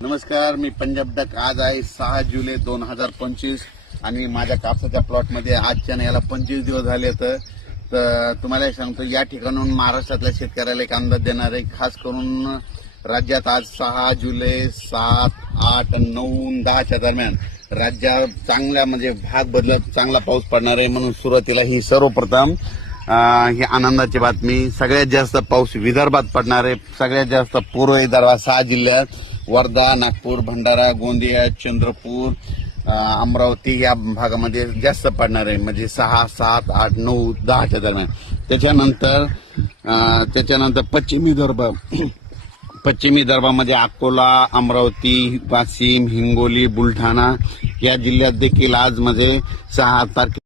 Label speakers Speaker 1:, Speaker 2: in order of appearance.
Speaker 1: नमस्कार मी पंजाब डक आज आहे सहा जुलै दोन हजार पंचवीस आणि माझ्या कापसाच्या प्लॉटमध्ये आजच्या याला पंचवीस दिवस झाले तर तर तुम्हाला सांगतो या ठिकाणून महाराष्ट्रातल्या शेतकऱ्याला एक अंदाज देणार आहे. खास करून राज्यात आज सहा जुलै सात आठ नऊ दहाच्या दरम्यान राज्यात चांगल्या म्हणजे भाग बदलत चांगला पाऊस पडणार आहे म्हणून सुरुवातीला ही सर्वप्रथम ही आनंदाची बातमी सगळ्यात जास्त पाऊस विदर्भात पडणार आहे. सगळ्यात जास्त पूर्व विदर्भात सहा जिल्ह्यात वर्धा नागपूर भंडारा गोंदिया चंद्रपूर अमरावती या भागामध्ये जास्त पडणार आहे. म्हणजे सहा सात आठ नऊ दहाच्या दरम्यान. त्याच्यानंतर त्याच्यानंतर पश्चिम विदर्भ पश्चिम विदर्भामध्ये अकोला अमरावती वाशिम हिंगोली बुलढाणा या जिल्ह्यात देखील आज म्हणजे सहा तारखे